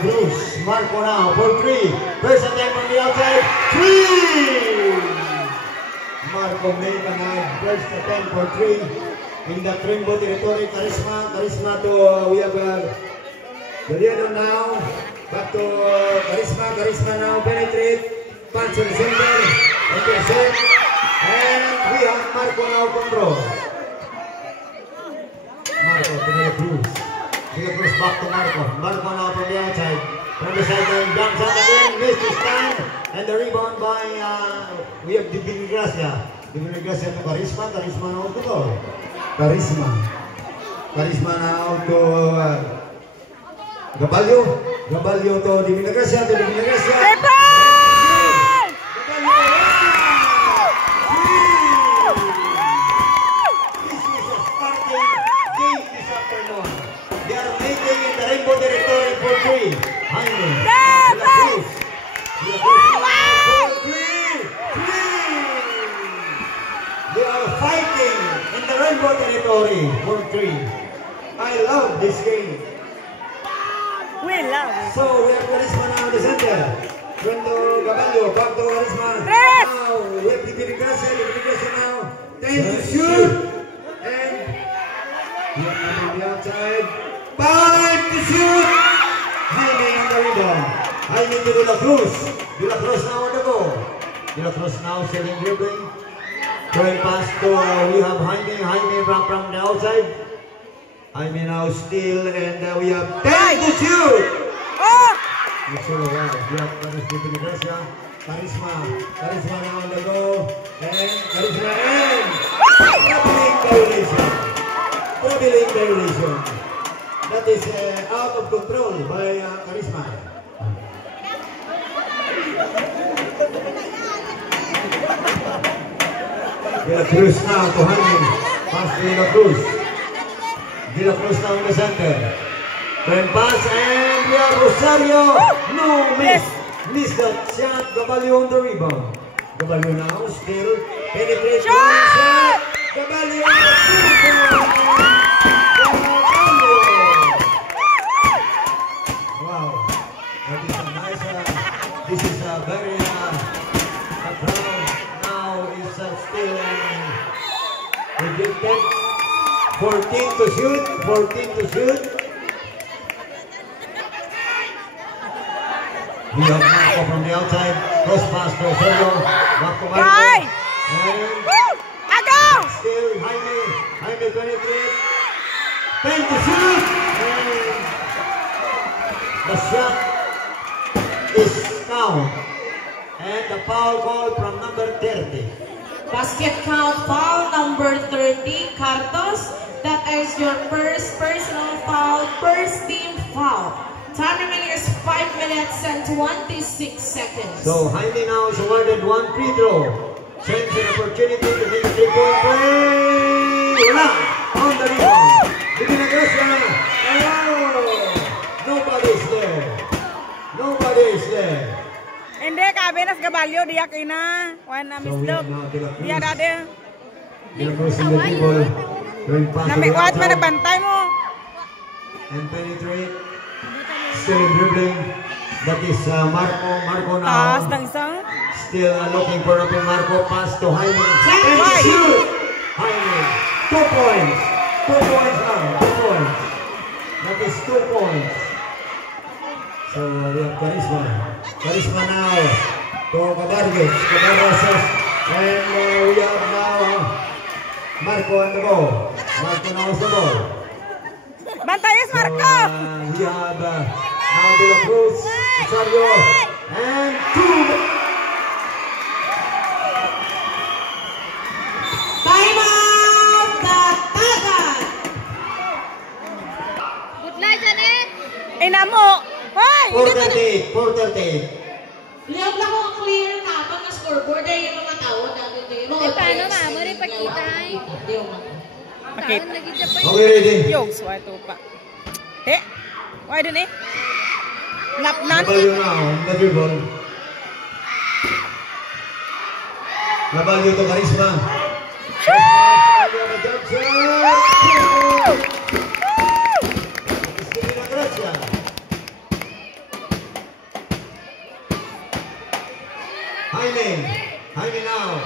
Cruz. Marco now for 3. First attempt from the outside. 3! Marco make a nice first attempt for 3. In the Trimbo territory, Charisma to, we have Galiano now. Back to Charisma now penetrate. Punch in the center. Intercept. And we have Marco now control. Marco to the Cruz. De La Cruz back to Marco. Marco now from the outside. From the sideline, jumps out again, missed his stand. And the rebound by, we have Divine Gracia. Divine Gracia to Charisma now to go. Charisma now to Gabalio to Divine Gracia, territory for 3. Jaime. They are fighting in the rainbow territory for 3. I love this game. We love it. So we have Charisma now in the center. Cuando Gabalio, back to Charisma. Now we have Divine Gracia now. Time to shoot. And we are on the outside. Time to shoot! Jaime on the rebound. Jaime to De La Cruz. De La Cruz now on the go. De La Cruz now selling dribbling. Throwing pass to, we have Jaime from the outside. Jaime now still, and we have time to shoot! So, wow, we have Charisma now on the go. And Charisma and traveling violation. That is out of control by Charisma. De La Cruz now to Jaime. Pass to De La Cruz. De La Cruz now in the center. Then pass and we have Rosario. No miss. Miss that shot. Gabalio on the rebound. Gabalio now still penetrates. Shot! Gabalio. This is a very the crowd now is still rejected. 14 to shoot. We have Marco from the outside. Cross pass to Osorio. Back to Marco. And still Jaime penetrate. Time to shoot. And the shot is count, and the foul call from number 30. Basket count foul number 30, Cartos. That is your first personal foul, first team foul. Time remaining is 5 minutes and 26 seconds. So Jaime now is awarded 1 free throw. Chance an opportunity to make a 3-point play. Wala! On the rebound. Divine Gracia. Nobody is there. Hindi, kabinas Gabalio, diyak ina. Wana misdog. Diya dade. Namikwat man nagbantay mo. And penetrate. Still dribbling. That is Marco now. Still looking for open Marco. Pass to Jaime. And shoot! Jaime. 2 points. 2 points now. 2 points. That is 2 points. So we have Charisma now to Cabarros, and we have now Marco on the ball. Marco now is the ball. Bantayas Marco! We have now De La Cruz, Rosario, and 2. Time out the Tagan! Good night, Janet! Ina mo! 4:38. Liyaw lang ko clear kapag na scoreboard ay yung mga tao natin yung mga paano mamo rin pagkita ay? Bakit? Okay, ready? Yung suway ito pa. Why dun eh? Lapnan? Gabalio now, the dribble. Gabalio to Charisma. Jaime. Jaime now.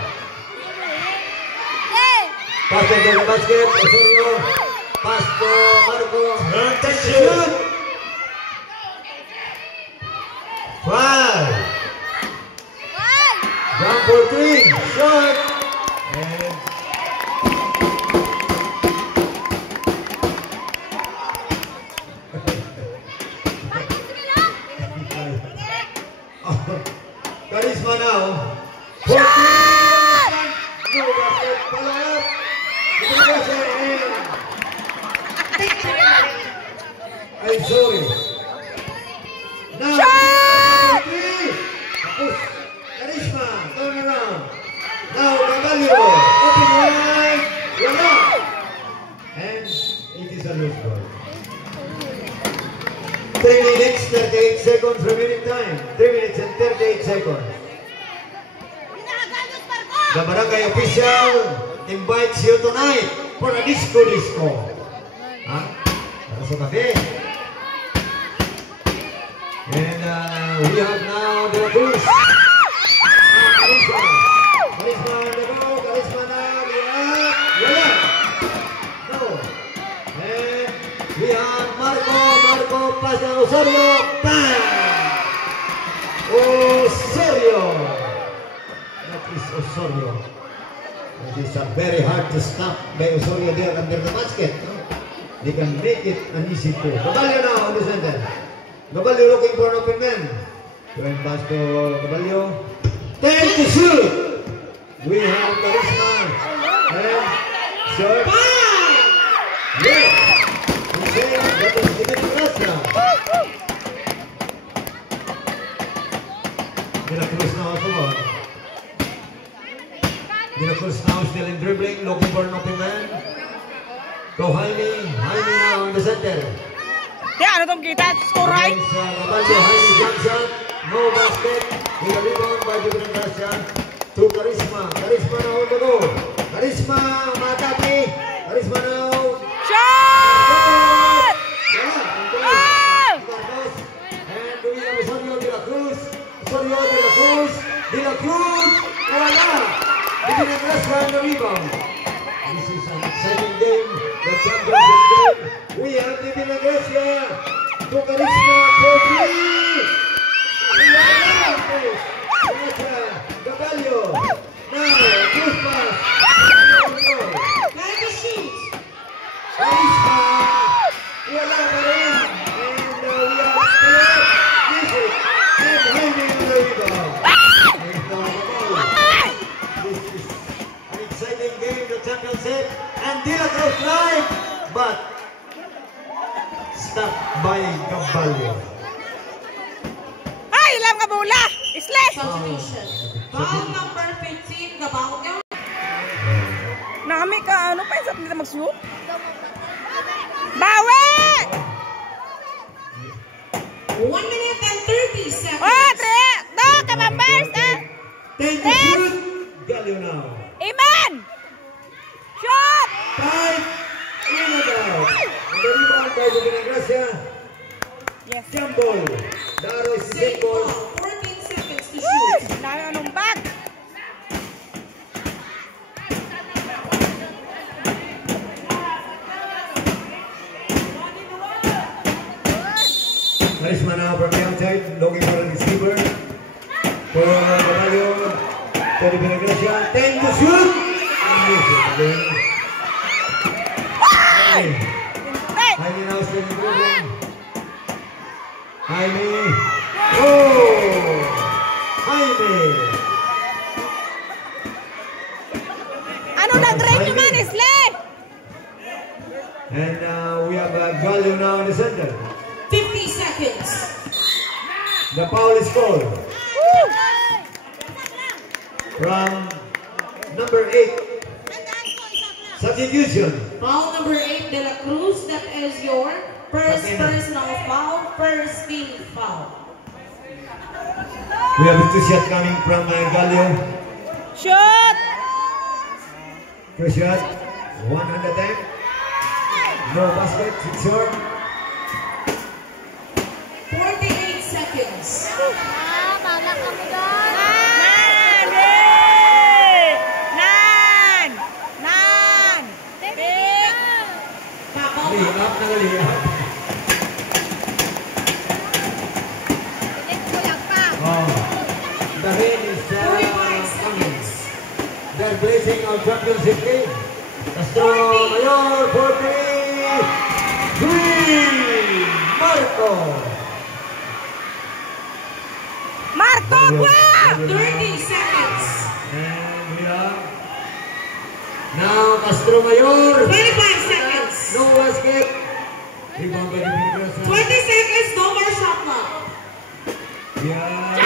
Pass to the basket. Osorio. Pass to Marco. Take the shoot. 5. Down for 3. Shot. And Charisma now. 14. No basket. Follow up. I'm sorry. Now. Shot! 3. Charisma. Turn around. Now Gabalio. Open wide. Wala. And it is a loose ball. 3 minutes, 38 seconds remaining time. 3 minutes and 38 seconds. The barangay official invites you tonight for a disco. Huh? Para sa kape. And we have now the Cruz. Charisma. Charisma on the go. Charisma now. Wala. No. And we have Marco pasa Osorio. Bang! Osorio. That is Osorio. It is very hard to stop by Osorio there under the basket. They can make it an easy play. Gabalio now on the center. Gabalio looking for an open man. Going pass to Gabalio. 10 to shoot. We have Charisma. And short. Yes. That is Dimitra Gracia. De La Cruz now also on. De La Cruz now still in dribbling, looking for an open man. Go Jaime. Jaime now in the center. Di, ano tong kita? Score right? Gabalio, Jaime Johnson. No basket. With a rebound by Dimitra Gracia to Charisma. Charisma now on the go. Charisma, Matapi. Charisma now. Shot! And we have Osorio de la Cruz. Osorio de la Cruz. De la Cruz. Wala. Dimitra Gracia on the rebound. This is an exciting game. The championship game. We have Dimitra Gracia to Charisma for 3. Gabalio. Now, Cruz pass. Like a shoot. Charisma. Wala pa rin. And we have music. And Jaime on the rebound. And this is an exciting game, the championship. And De La Cruz live, but stopped by Gabalio. Ay, ilang ka bola! Isles! Substitution. Foul number 15, Gabalio. Nami ka, ano pa yung sabi nila mag-shoot? Bawi! 1 minute and 30 seconds. Oh, tre! Do, kabambars, ah! 10 to shoot. Galio now. Iman! Shoot! 5 in and out. And the rebound by Dimitra Gracia. Yes. Jump ball. Daro is Same set ball. ball, 14 seconds to Woo! shoot. Dami anong bag? Charisma now from the outside, looking for a receiver. For Gabalio. To Dimitra Gracia. 10 to shoot. And miss it again. Hey! Jaime now still in dribbling. Jaime. Oh! Jaime. Ano nang grade nyo man, Isles? And we have Gabalio now in the center. 50 seconds. The foul is called Woo! from number 8. Substitution. Foul number 8, De La Cruz. That is your first personal foul, first team foul. We have a 2 shot coming from Galio. Shoot! 2 shot. 1 on the tank. No basket. 6 short. 48 seconds. Ah, malak kami doon. National Championship game. Castro Mayor 43, Marco. Marco, kuya! 30 seconds. And we are now Castro Mayor. 25 seconds. No basket. Rebound by the Pilipinas. 20 seconds, no more shot clock. Yeah.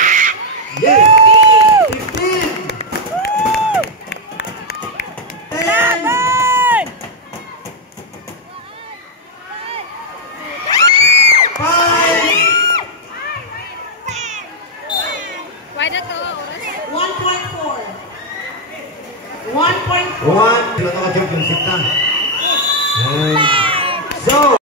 Yes. 15. 10. 5. Why na to? Oras? 1.4. 1.4. 1. Sila na ka championship na. And so,